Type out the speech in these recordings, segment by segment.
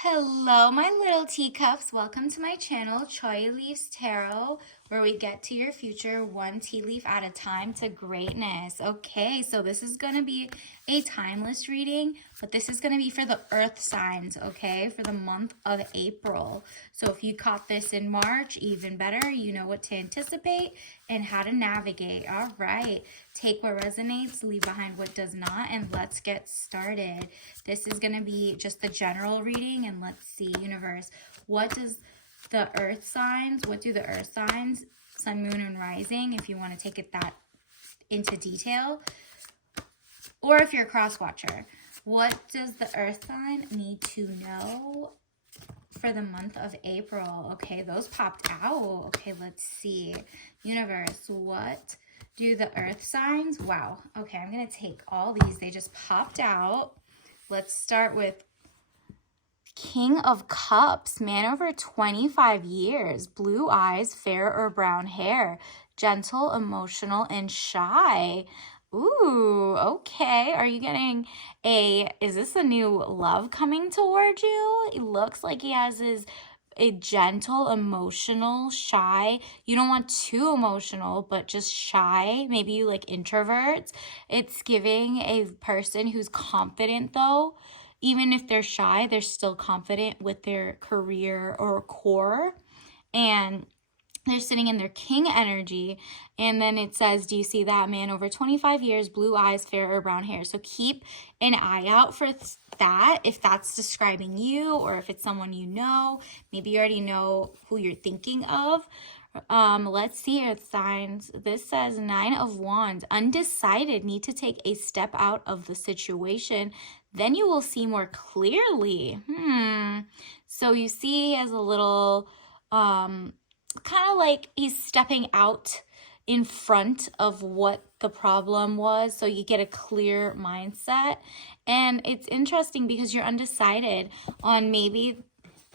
Hello, my little teacups. Welcome to my channel, Choi Leaves Tarot, where we get to your future one tea leaf at a time to greatness. Okay, so this is going to be a timeless reading, but this is going to be for the earth signs, okay, for the month of April. So if you caught this in March, even better, you know what to anticipate and how to navigate. All right, take what resonates, leave behind what does not, and let's get started. This is going to be just the general reading, and let's see, universe, what do the earth signs, sun, moon, and rising, if you want to take it that into detail, or if you're a cross watcher, what does the earth sign need to know for the month of April? Okay, those popped out. Okay, let's see. Universe, what do the earth signs? Wow. Okay, I'm going to take all these. They just popped out. Let's start with King of Cups, man over 25 years, blue eyes, fair or brown hair, gentle, emotional, and shy. Ooh, okay. Are you getting is this a new love coming toward you? It looks like he has a gentle, emotional, shy. You don't want too emotional, but just shy. Maybe you like introverts. It's giving a person who's confident though. Even if they're shy, they're still confident with their career or core. And they're sitting in their king energy. And then it says, do you see that? Man over 25 years, blue eyes, fair or brown hair. So keep an eye out for that, if that's describing you or if it's someone you know. Maybe you already know who you're thinking of. Let's see, earth signs. This says 9 of Wands, undecided, need to take a step out of the situation. Then you will see more clearly. So you see as a little, kind of like he's stepping out in front of what the problem was, so you get a clear mindset. And it's interesting because you're undecided on maybe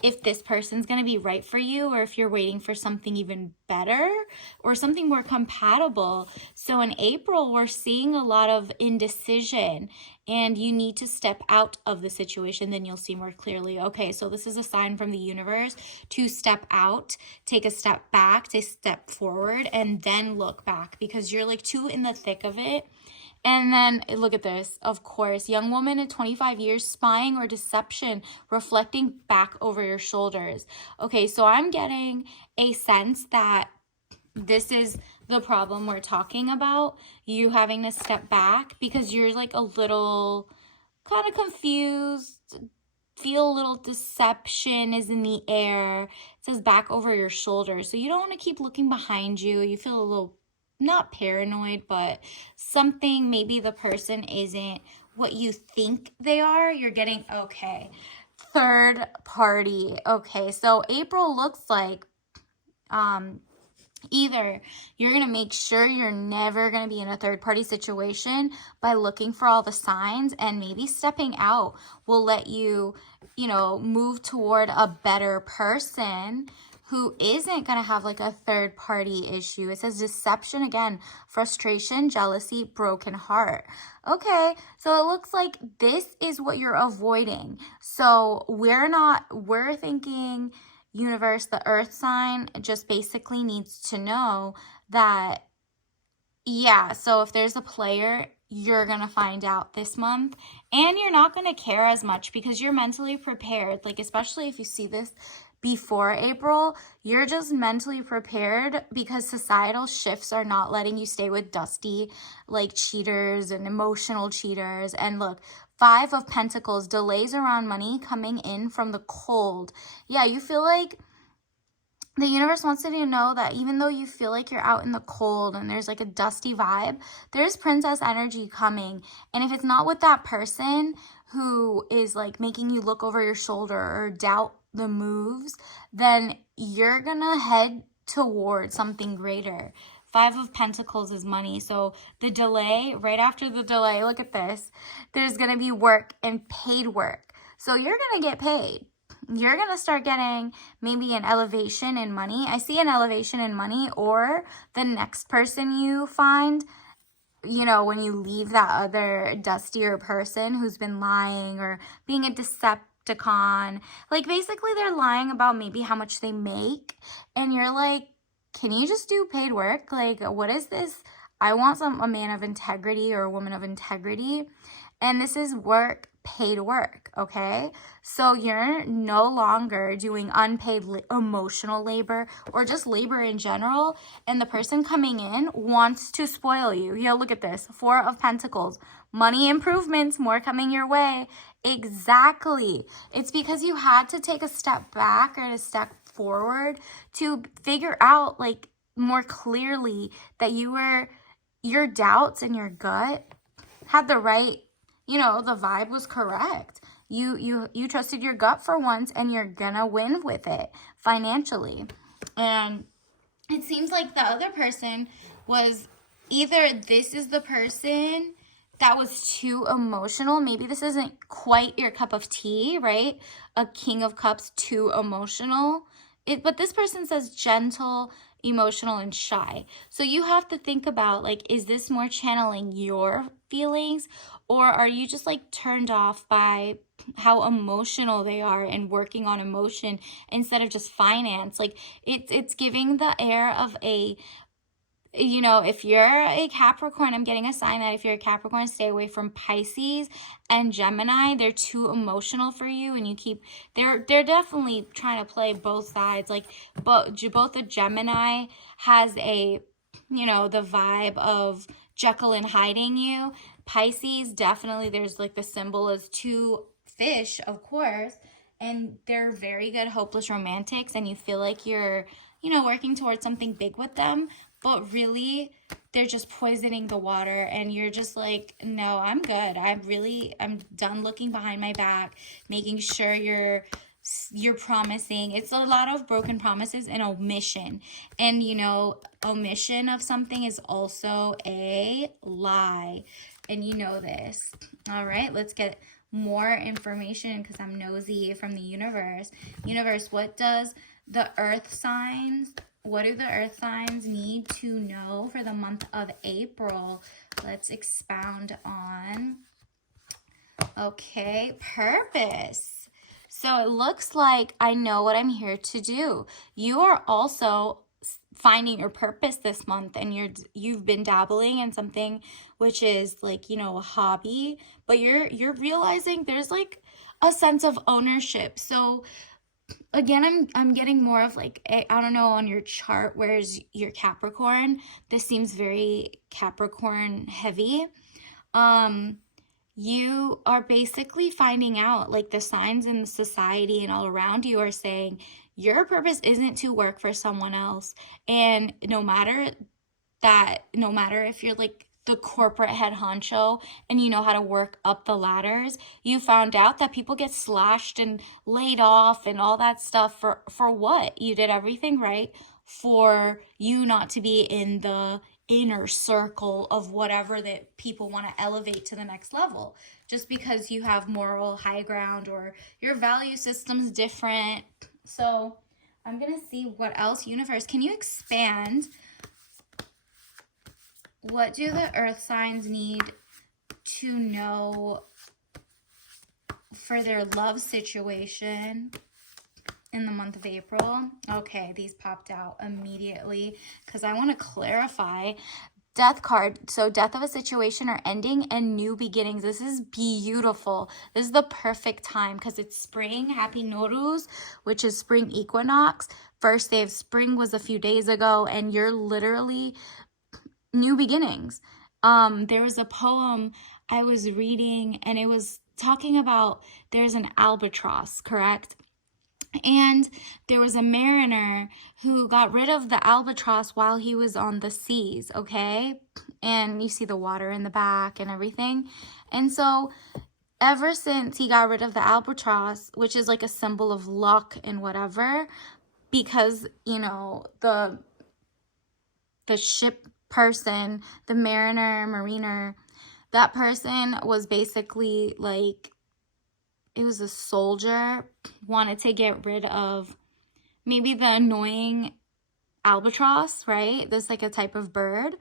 if this person's going to be right for you or if you're waiting for something even better or something more compatible. So in April, we're seeing a lot of indecision and you need to step out of the situation. Then you'll see more clearly. Okay, so this is a sign from the universe to step out, take a step back, to step forward, and then look back because you're like too in the thick of it. And then look at this, of course, young woman at 25 years, spying or deception, reflecting back over your shoulders. Okay, so I'm getting a sense that this is the problem we're talking about, you having to step back because you're like a little kind of confused, feel a little deception is in the air. It says back over your shoulders. So you don't want to keep looking behind you. You feel a little not paranoid, but something, maybe the person isn't what you think they are. You're getting, okay, third party. Okay, so April looks like either you're going to make sure you're never going to be in a third party situation by looking for all the signs, and maybe stepping out will let you, move toward a better person who isn't going to have like a third party issue. It says deception again, frustration, jealousy, broken heart. Okay, so it looks like this is what you're avoiding. So we're thinking, universe, the earth sign just basically needs to know that, yeah, so if there's a player, you're going to find out this month, and you're not going to care as much because you're mentally prepared. Like, especially if you see this before April, you're just mentally prepared because societal shifts are not letting you stay with dusty, like, cheaters and emotional cheaters. And look, 5 of Pentacles, delays around money coming in from the cold. Yeah, you feel like the universe wants you to know that even though you feel like you're out in the cold and there's like a dusty vibe, there's princess energy coming. And if it's not with that person who is like making you look over your shoulder or doubt the moves, then you're gonna head towards something greater. 5 of Pentacles is money. So the delay, right after the delay, look at this. There's gonna be work and paid work. So you're gonna get paid. You're going to start getting maybe an elevation in money. I see an elevation in money, or the next person you find, when you leave that other dustier person who's been lying or being a Like, basically, they're lying about maybe how much they make. And you're like, can you just do paid work? Like, what is this? I want a man of integrity or a woman of integrity. And this is work, paid work, okay? So you're no longer doing unpaid emotional labor or just labor in general. And the person coming in wants to spoil you. Yeah, look at this. 4 of Pentacles. Money improvements, more coming your way. Exactly. It's because you had to take a step back or a step forward to figure out, like, more clearly that your doubts and your gut had the right, the vibe was correct. You trusted your gut for once, and you're gonna win with it financially. And it seems like the other person was either this is the person that was too emotional. Maybe this isn't quite your cup of tea, right? A King of Cups, too emotional. But this person says gentle, emotional, and shy. So you have to think about, like, is this more channeling your feelings, or are you just like turned off by how emotional they are and working on emotion instead of just finance? Like, it's giving the air of a, if you're a Capricorn, I'm getting a sign that if you're a Capricorn, stay away from Pisces and Gemini. They're too emotional for you, and they're definitely trying to play both sides. Like, both the Gemini has a, the vibe of Jekyll and hiding you. Pisces, definitely, there's like the symbol is 2 fish, of course, and they're very good hopeless romantics, and you feel like you're, working towards something big with them, but really they're just poisoning the water, and you're just like, no, I'm good. I'm done looking behind my back, making sure you're promising. It's a lot of broken promises and omission. And, omission of something is also a lie. And you know this. All right, let's get more information because I'm nosy from the universe. Universe, what do the earth signs need to know for the month of April? Let's expound on. Okay, purpose. So it looks like I know what I'm here to do. You are also finding your purpose this month, and you've been dabbling in something which is like, a hobby, but you're realizing there's like a sense of ownership. So again, I'm getting more of like, I don't know, on your chart, where's your Capricorn? This seems very Capricorn heavy. You are basically finding out, like, the signs in society and all around you are saying your purpose isn't to work for someone else. And no matter if you're like the corporate head honcho and you know how to work up the ladders, you found out that people get slashed and laid off and all that stuff for what? You did everything right for you not to be in the inner circle of whatever that people want to elevate to the next level, just because you have moral high ground or your value system's different. So I'm gonna see what else. Universe, can you expand? What do the earth signs need to know for their love situation in the month of April? Okay, these popped out immediately because I want to clarify. Death card. So death of a situation or ending and new beginnings. This is beautiful. This is the perfect time because it's spring. Happy Nowruz, which is spring equinox. First day of spring was a few days ago, and you're literally new beginnings. There was a poem I was reading, and it was talking about there's an albatross, correct? And there was a mariner who got rid of the albatross while he was on the seas, okay? And you see the water in the back and everything. And so ever since he got rid of the albatross, which is like a symbol of luck and whatever, because, the ship person, the mariner, that person was basically like, it was a soldier, wanted to get rid of maybe the annoying albatross, right? This like a type of bird.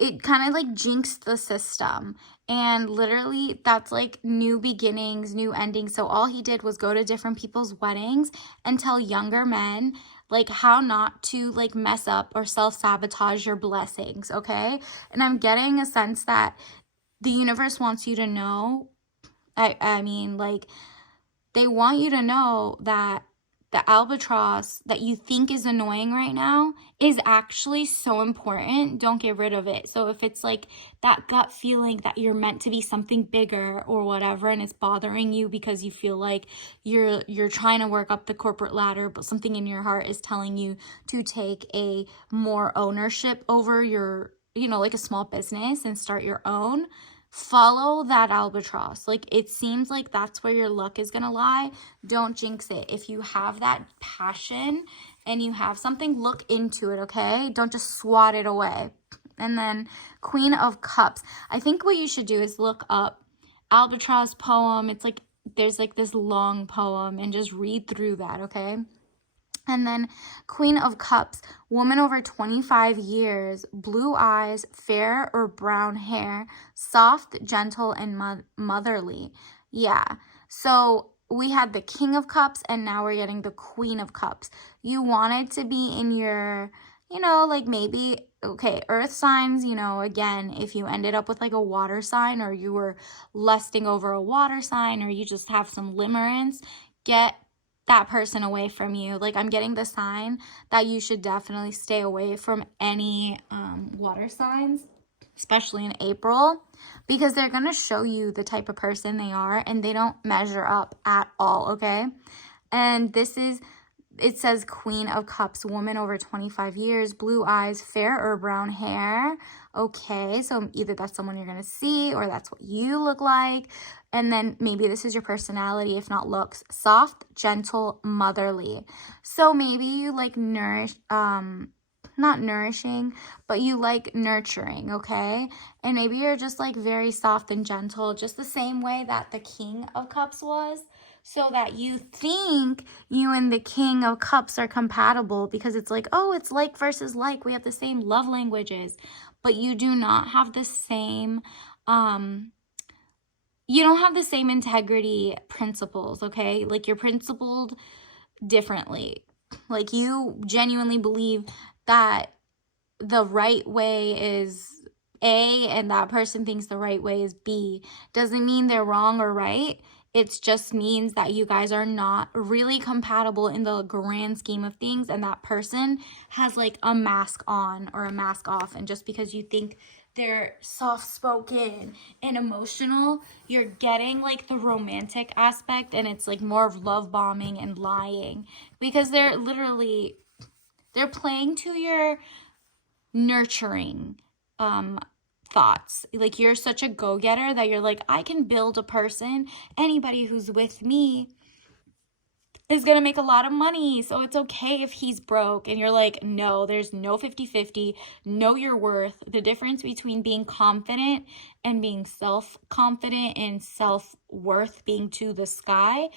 it kind of like jinxed the system. And literally, that's like new beginnings, new endings. So all he did was go to different people's weddings and tell younger men like how not to like mess up or self-sabotage your blessings, okay? And I'm getting a sense that the universe wants you to know, I mean, like, they want you to know that the albatross that you think is annoying right now is actually so important. Don't get rid of it. So if it's like that gut feeling that you're meant to be something bigger or whatever, and it's bothering you because you feel like you're trying to work up the corporate ladder, but something in your heart is telling you to take a more ownership over your, like a small business and start your own, follow that albatross. Like, it seems like that's where your luck is gonna lie. Don't jinx it. If you have that passion and you have something, look into it, okay? Don't just swat it away. And then Queen of Cups. I think what you should do is look up albatross poem. It's like there's like this long poem, and just read through that, okay? And then Queen of Cups, woman over 25 years, blue eyes, fair or brown hair, soft, gentle, and motherly. Yeah. So we had the King of Cups, and now we're getting the Queen of Cups. You wanted to be in your, like maybe, okay, earth signs, again, if you ended up with like a water sign, or you were lusting over a water sign, or you just have some limerence, get that person away from you. Like, I'm getting the sign that you should definitely stay away from any water signs, especially in April, because they're going to show you the type of person they are, and they don't measure up at all, okay? And it says Queen of Cups, woman over 25 years, blue eyes, fair or brown hair. Okay, so either that's someone you're going to see, or that's what you look like. And then maybe this is your personality, if not looks. Soft, gentle, motherly. So maybe you like not nourishing, but you like nurturing, okay? And maybe you're just like very soft and gentle, just the same way that the King of Cups was. So that you think you and the King of Cups are compatible, because it's like, oh, it's like versus like. We have the same love languages, but you do not have the same, you don't have the same integrity principles, okay? Like, you're principled differently. Like, you genuinely believe that the right way is A and that person thinks the right way is B. Doesn't mean they're wrong or right. It just means that you guys are not really compatible in the grand scheme of things, and that person has like a mask on or a mask off. And just because you think they're soft-spoken and emotional, you're getting like the romantic aspect, and it's like more of love bombing and lying, because they're playing to your nurturing thoughts. Like, you're such a go-getter that you're like, I can build a person. Anybody who's with me is gonna make a lot of money, so it's okay if he's broke. And you're like, no, there's no 50-50. Know your worth. The difference between being confident and being self-confident and self-worth being to the sky,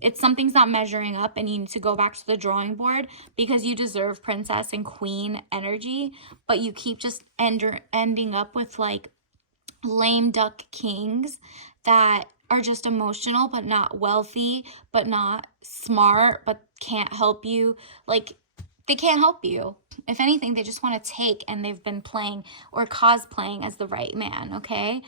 it's something's not measuring up, and you need to go back to the drawing board, because you deserve princess and queen energy, but you keep just ending up with like lame duck kings that are just emotional but not wealthy, but not smart, but can't help you. Like, they can't help you. If anything, they just want to take, and they've been playing or cosplaying as the right man, okay?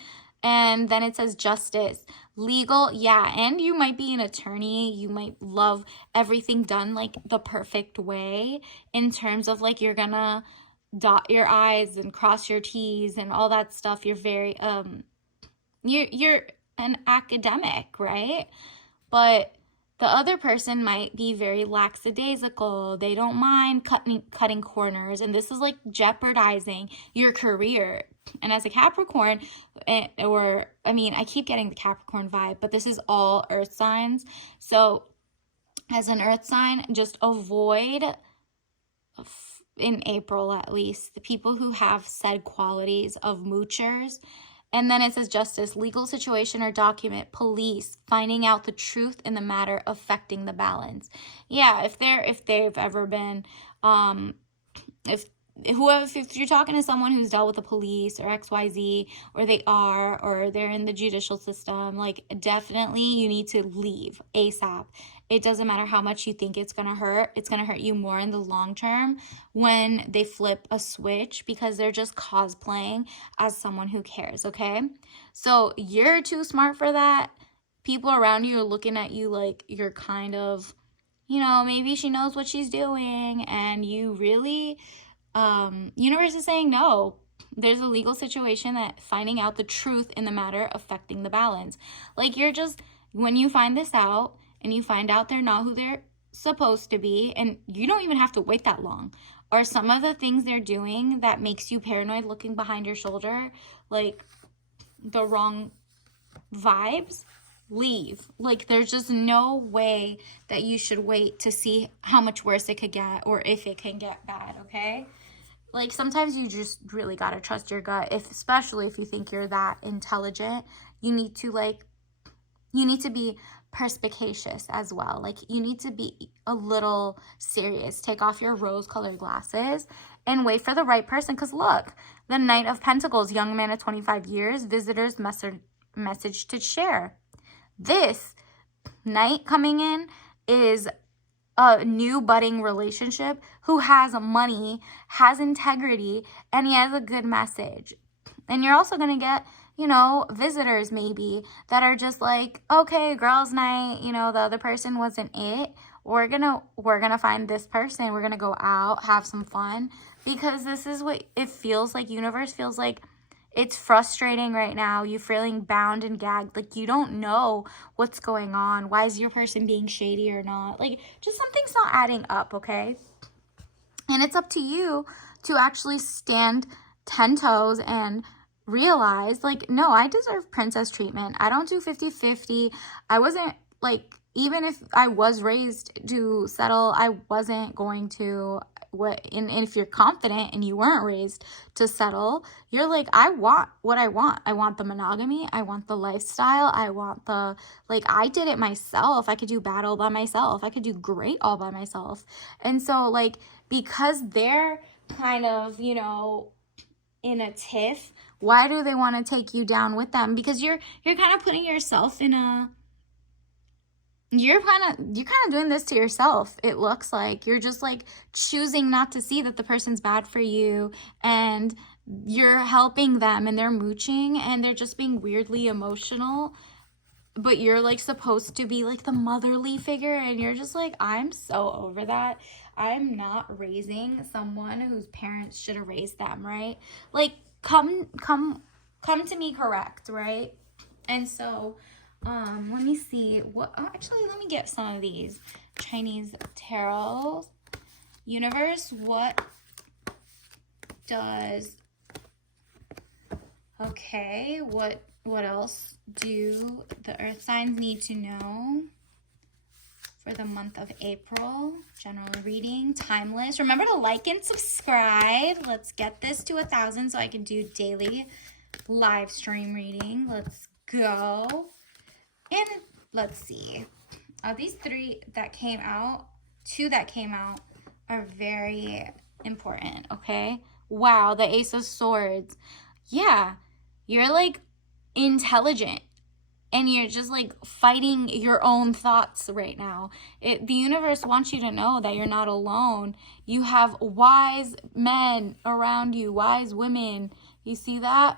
And then it says justice, legal, yeah, and you might be an attorney. You might love everything done like the perfect way, in terms of like you're gonna dot your I's and cross your T's and all that stuff. You're very, you're an academic, right? But the other person might be very lackadaisical. They don't mind cutting corners, and this is like jeopardizing your career. And as a Capricorn, I keep getting the Capricorn vibe, but this is all earth signs. So as an earth sign, just avoid, in April at least, the people who have said qualities of moochers. And then it says justice, legal situation or document, police, finding out the truth in the matter affecting the balance. Yeah, if they've ever been, if whoever, if you're talking to someone who's dealt with the police or XYZ, or they are, or they're in the judicial system, like, definitely you need to leave ASAP. It doesn't matter how much you think it's gonna hurt. It's gonna hurt you more in the long term when they flip a switch, because they're just cosplaying as someone who cares, okay? So you're too smart for that. People around you are looking at you like you're kind of, you know, maybe she knows what she's doing, and you really, universe is saying no. There's a legal situation that finding out the truth in the matter affecting the balance. Like, you're just, when you find this out and you find out they're not who they're supposed to be, and you don't even have to wait that long, or some of the things they're doing that makes you paranoid looking behind your shoulder, like the wrong vibes, leave. Like, there's just no way that you should wait to see how much worse it could get, or if it can get bad, okay? Like, sometimes you just really gotta trust your gut, especially if you think you're that intelligent. You need to be perspicacious as well. Like, you need to be a little serious. Take off your rose-colored glasses and wait for the right person. Because look, the Knight of Pentacles, young man of 25 years, visitors message to share. This Knight coming in is a new budding relationship who has money, has integrity, and he has a good message. And you're also going to get, you know, visitors maybe that are just like, okay, girls' night, you know, the other person wasn't it. We're gonna find this person. We're gonna go out, have some fun, because this is what it feels like. Universe feels like it's frustrating right now. You're feeling bound and gagged. Like, you don't know what's going on. Why is your person being shady or not? Like, just something's not adding up, okay? And it's up to you to actually stand 10 toes and realize, like, no, I deserve princess treatment. I don't do 50-50. I wasn't, like, even if I was raised to settle, I wasn't going to. And if you're confident and you weren't raised to settle, you're like, I want what I want. I want the monogamy. I want the lifestyle. I want the, like, I did it myself. I could do bad all by myself. I could do great all by myself. And so, like, because they're kind of, you know, in a tiff, why do they want to take you down with them? Because you're kind of putting yourself in a, you're kind of doing this to yourself. It looks like you're just like choosing not to see that the person's bad for you, and you're helping them and they're mooching and they're just being weirdly emotional, but you're like supposed to be like the motherly figure, and you're just like, I'm so over that. I'm not raising someone whose parents should have raised them, right? Like, come to me correct, right? And so let me see what, actually, let me get some of these Chinese tarot. Universe, what does, okay, what else do the earth signs need to know for the month of April? General reading, timeless. Remember to like and subscribe. Let's get this to 1,000 so I can do daily live stream reading. Let's go. And let's see. These three that came out, two that came out, are very important, okay? Wow, the Ace of Swords. Yeah, you're like intelligent, and you're just like fighting your own thoughts right now. The universe wants you to know that you're not alone. You have wise men around you, wise women. You see that?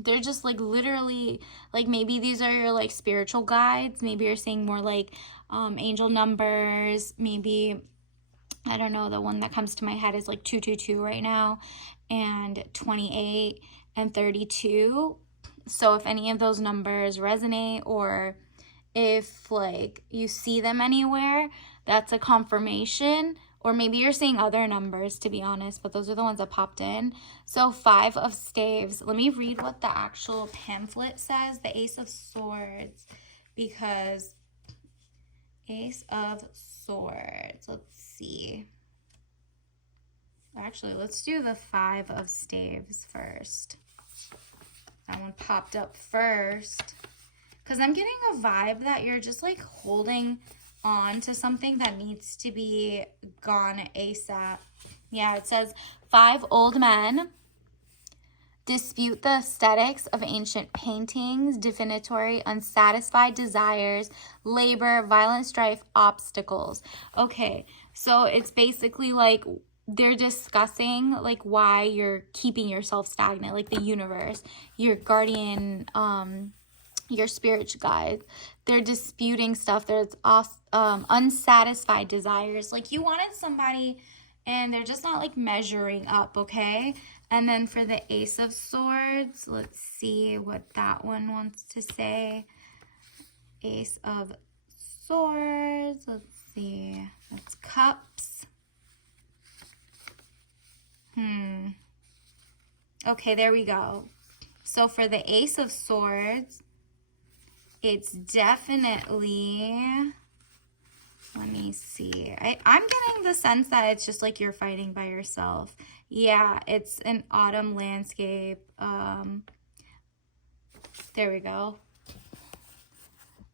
They're just like literally, like, maybe these are your like spiritual guides. Maybe you're seeing more like angel numbers. Maybe, I don't know, the one that comes to my head is like 222 right now, and 28 and 32. So if any of those numbers resonate, or if like you see them anywhere, that's a confirmation. Or maybe you're seeing other numbers, to be honest, but those are the ones that popped in. So 5 of Staves. Let me read what the actual pamphlet says. The Ace of Swords, because Ace of Swords. Let's see. Actually, let's do the 5 of Staves first. That one popped up first, because I'm getting a vibe that you're just like holding on to something that needs to be gone ASAP. Yeah, it says 5 old men dispute the aesthetics of ancient paintings, divinatory, unsatisfied desires, labor, violent strife, obstacles. Okay, so it's basically like they're discussing like why you're keeping yourself stagnant, like the universe, your guardian, your spiritual guides. They're disputing stuff. There's unsatisfied desires. Like you wanted somebody and they're just not like measuring up, okay? And then for the Ace of Swords, let's see what that one wants to say. Ace of Swords, let's see. That's Cups. Okay, there we go. So for the Ace of Swords, it's definitely, let me see. I'm getting the sense that it's just like you're fighting by yourself. Yeah, it's an autumn landscape. There we go.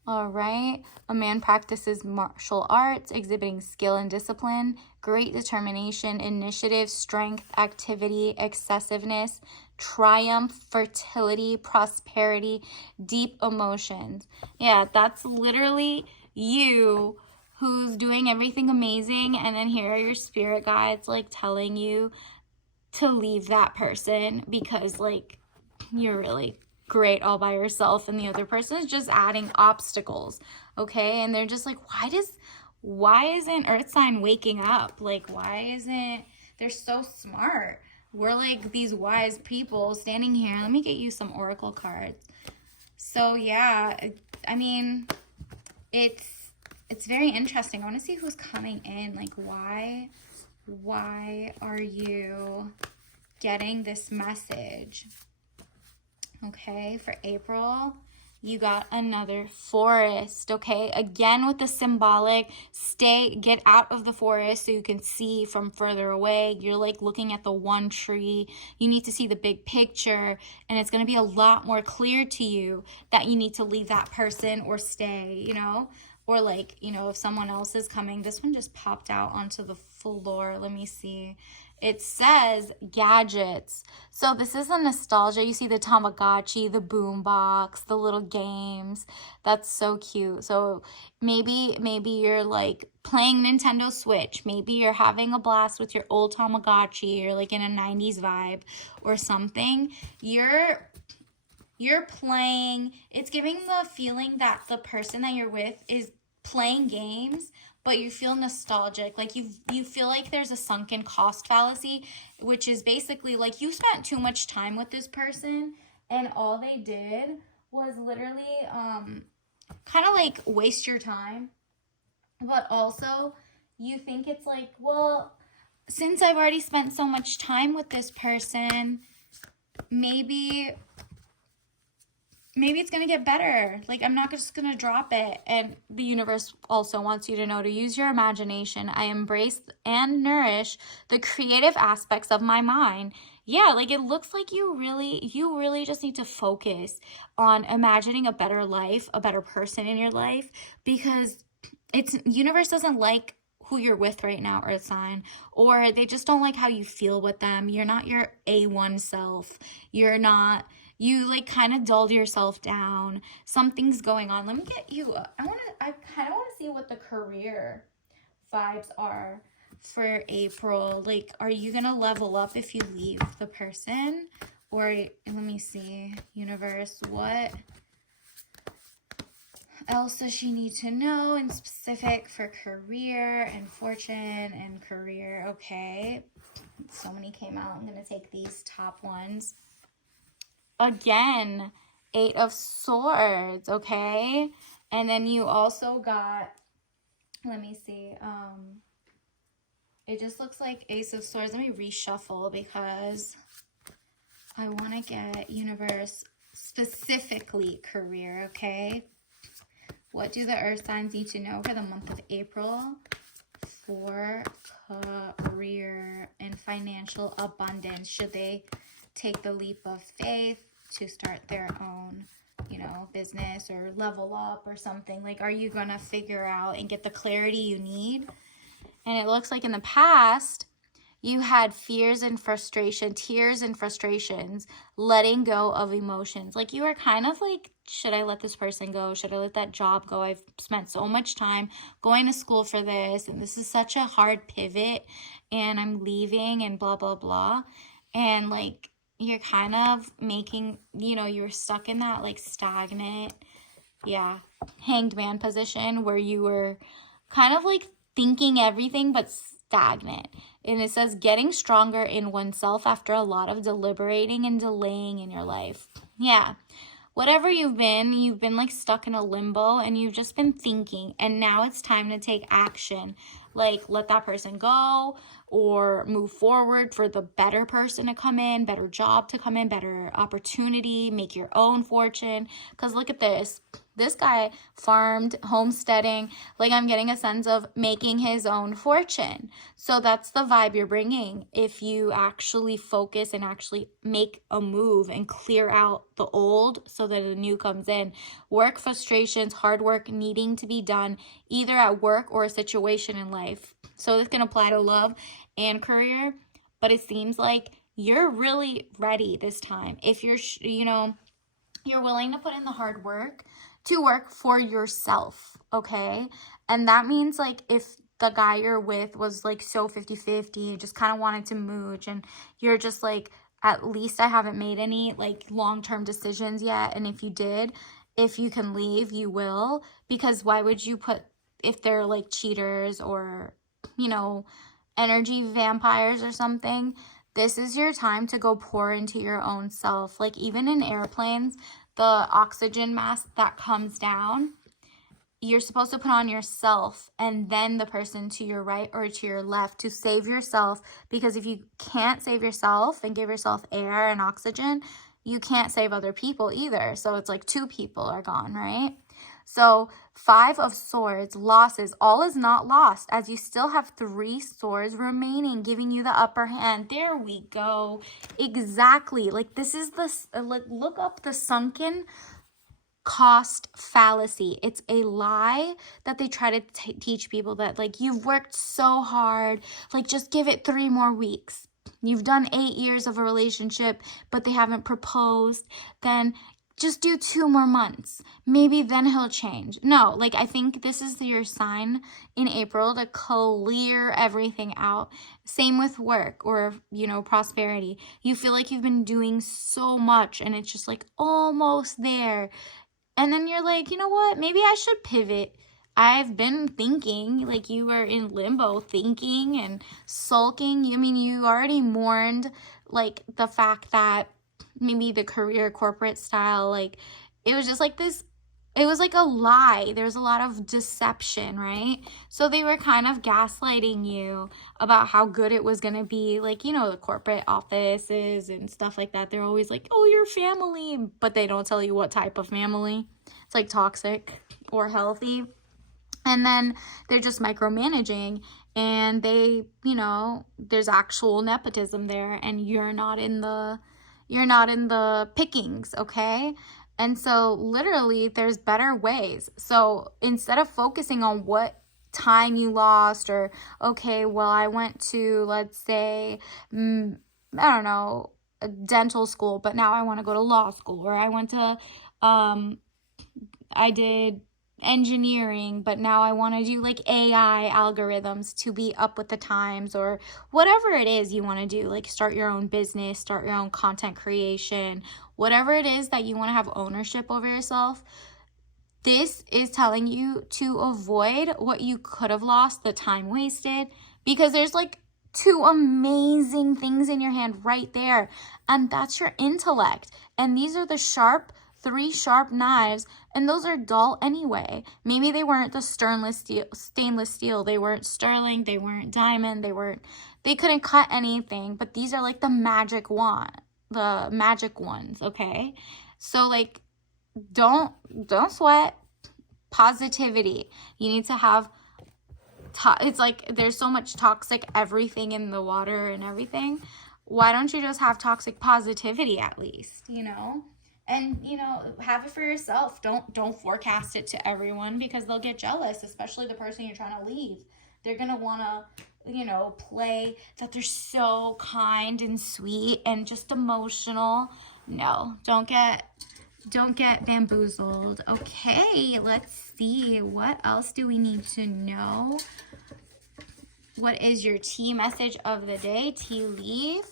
All right. A man practices martial arts, exhibiting skill and discipline, great determination, initiative, strength, activity, excessiveness, triumph, fertility, prosperity, deep emotions. Yeah, that's literally you who's doing everything amazing. And then here are your spirit guides like telling you to leave that person because like you're really great all by yourself and the other person is just adding obstacles, okay? And they're just like, why isn't Earth sign waking up? Like, why isn't, they're so smart. We're like these wise people standing here. Let me get you some oracle cards. So yeah, I mean, it's very interesting. I want to see who's coming in. Like, why are you getting this message? Okay, for April, you got another forest, okay? Again with the symbolic, get out of the forest so you can see from further away. You're like looking at the one tree. You need to see the big picture, and it's going to be a lot more clear to you that you need to leave that person or stay, you know? Or like, you know, if someone else is coming. This one just popped out onto the floor. Let me see. It says gadgets. So this is a nostalgia. You see the Tamagotchi, the boombox, the little games. That's so cute. So maybe you're like playing Nintendo Switch. Maybe you're having a blast with your old Tamagotchi. You're like in a 90s vibe or something. You're playing. It's giving the feeling that the person that you're with is playing games, but you feel nostalgic. Like you feel like there's a sunken cost fallacy, which is basically like you spent too much time with this person and all they did was literally kind of like waste your time. But also you think it's like, well, since I've already spent so much time with this person, maybe it's going to get better. Like, I'm not just going to drop it. And the universe also wants you to know to use your imagination. I embrace and nourish the creative aspects of my mind. Yeah, like it looks like you really just need to focus on imagining a better life, a better person in your life, because universe doesn't like who you're with right now, Earth sign, or they just don't like how you feel with them. You're not your A1 self. You like kind of dulled yourself down. Something's going on. Let me get you, I kind of want to see what the career vibes are for April. Like, are you going to level up if you leave the person? Or, let me see, universe, what else does she need to know in specific for career and fortune and career? Okay, so many came out. I'm going to take these top ones. Again, 8 of Swords, okay? And then you also got, let me see, it just looks like Ace of Swords. Let me reshuffle because I want to get universe specifically career, okay? What do the earth signs need to know for the month of April for career and financial abundance? Should they take the leap of faith to start their own, you know, business or level up or something? Like, are you going to figure out and get the clarity you need? And it looks like in the past, You had fears and frustration, tears and frustrations, letting go of emotions. Like you were kind of like, should I let this person go? Should I let that job go? I've spent so much time going to school for this, and this is such a hard pivot, and I'm leaving and blah, blah, blah. And like, you're kind of making, you're stuck in that like stagnant, hanged man position where you were kind of like thinking everything but stagnant. And it says getting stronger in oneself after a lot of deliberating and delaying in your life. Yeah. Whatever you've been like stuck in a limbo and you've just been thinking, and now it's time to take action. Like let that person go or move forward for the better person to come in, better job to come in, better opportunity, make your own fortune. Because look at this. This guy farmed, homesteading, like I'm getting a sense of making his own fortune. So that's the vibe you're bringing if you actually focus and actually make a move and clear out the old so that the new comes in. Work frustrations, hard work needing to be done either at work or a situation in life. So this can apply to love and career, but it seems like you're really ready this time. If you're, you're willing to put in the hard work to work for yourself, okay? And that means like if the guy you're with was like so 50-50, just kind of wanted to mooch, and you're just like, at least I haven't made any like long-term decisions yet, and if you did, if you can leave, you will, because why would you put, if they're like cheaters or, energy vampires or something, this is your time to go pour into your own self. Like even in airplanes, the oxygen mask that comes down, you're supposed to put on yourself and then the person to your right or to your left to save yourself, because if you can't save yourself and give yourself air and oxygen, you can't save other people either. So it's like 2 people are gone, right? So 5 of Swords, losses. All is not lost, as you still have 3 swords remaining, giving you the upper hand. There we go. Exactly. Like this is the, like look up the sunken cost fallacy. It's a lie that they try to teach people, that like you've worked so hard, like just give it 3 more weeks. You've done 8 years of a relationship, but they haven't proposed. Then just do 2 more months. Maybe then he'll change. No, like I think this is your sign in April to clear everything out. Same with work or, prosperity. You feel like you've been doing so much and it's just like almost there. And then you're like, you know what? Maybe I should pivot. I've been thinking, like you were in limbo thinking and sulking. I mean, you already mourned like the fact that maybe the career corporate style, like it was just like this, it was like a lie. There was a lot of deception, right? So they were kind of gaslighting you about how good it was going to be. Like, the corporate offices and stuff like that. They're always like, oh, your family, but they don't tell you what type of family. It's like toxic or healthy. And then they're just micromanaging, and they, there's actual nepotism there, and you're not in the pickings, okay? And so literally there's better ways. So instead of focusing on what time you lost, or okay, well, I went to, let's say, I don't know, a dental school, but now I want to go to law school, or I went to I did engineering, but now I want to do like AI algorithms to be up with the times, or whatever it is you want to do, like start your own business, start your own content creation, whatever it is that you want to have ownership over yourself. This is telling you to avoid what you could have lost, the time wasted, because there's like 2 amazing things in your hand right there, and that's your intellect. And these are the 3 sharp knives, and those are dull anyway. Maybe they weren't the stainless steel. They weren't sterling. They weren't diamond. They couldn't cut anything, but these are like the magic ones, okay? So like, don't sweat. Positivity. You need to have, it's like there's so much toxic everything in the water and everything. Why don't you just have toxic positivity at least, And, have it for yourself. Don't forecast it to everyone, because they'll get jealous, especially the person you're trying to leave. They're going to want to play that they're so kind and sweet and just emotional. No, don't get bamboozled. Okay, let's see. What else do we need to know? What is your tea message of the day? Tea leaf.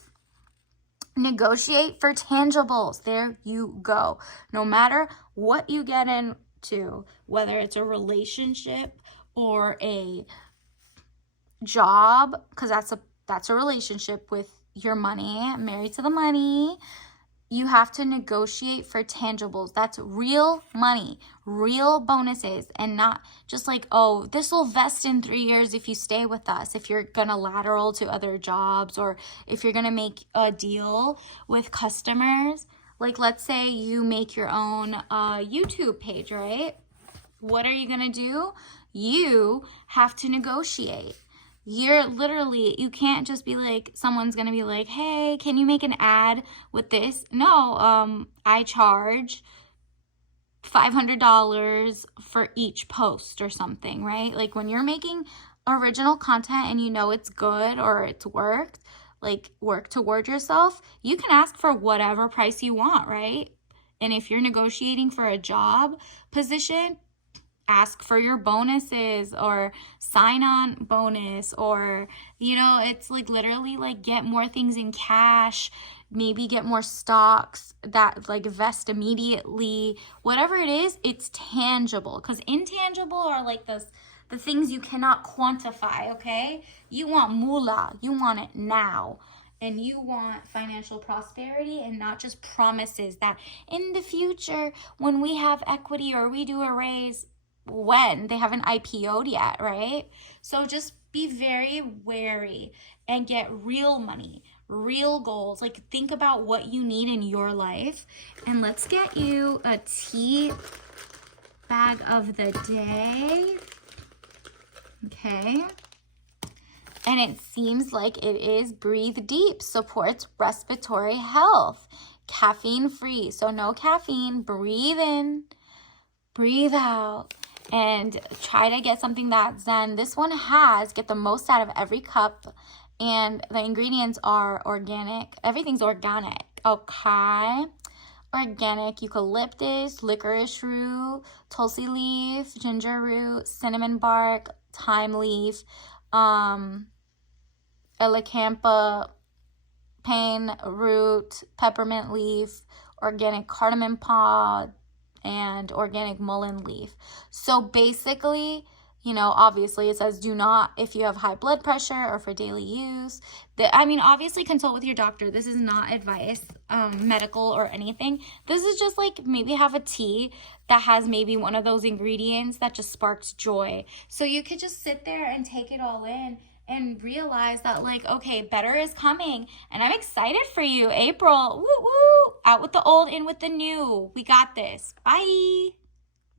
Negotiate for tangibles. There you go. No matter what you get into, whether it's a relationship or a job, because that's a relationship with your money, married to the money, you have to negotiate for tangibles. That's real money, real bonuses, and not just like, oh, this will vest in 3 years if you stay with us, if you're gonna lateral to other jobs, or if you're gonna make a deal with customers. Like, let's say you make your own YouTube page, right? What are you gonna do? You have to negotiate. You can't just be like, someone's gonna be like, hey, can you make an ad with this? No, I charge $500 for each post or something, right? Like, when you're making original content and you know it's good or it's worked, like, work toward yourself, you can ask for whatever price you want, right? And if you're negotiating for a job position, ask for your bonuses or sign-on bonus, or it's like literally like get more things in cash, maybe get more stocks that like vest immediately. Whatever it is, it's tangible, because intangible are like the things you cannot quantify. Okay, you want moolah, you want it now, and you want financial prosperity and not just promises that in the future when we have equity or we do a raise, when they haven't IPO'd yet, right? So just be very wary and get real money, real goals. Like, think about what you need in your life. And let's get you a tea bag of the day. Okay. And it seems like it is Breathe Deep, supports respiratory health, caffeine free. So no caffeine, breathe in, breathe out, and try to get something that's zen. This one get the most out of every cup, and the ingredients are organic. Everything's organic, okay? Organic eucalyptus, licorice root, tulsi leaf, ginger root, cinnamon bark, thyme leaf, Elecampane pain root, peppermint leaf, organic cardamom pod, and organic mullein leaf. So basically, obviously it says do not, if you have high blood pressure or for daily use. Obviously consult with your doctor. This is not advice, medical or anything. This is just like, maybe have a tea that has maybe one of those ingredients that just sparks joy. So you could just sit there and take it all in and realize that, like, okay, better is coming. And I'm excited for you, April. Woo woo! Out with the old, in with the new. We got this. Bye.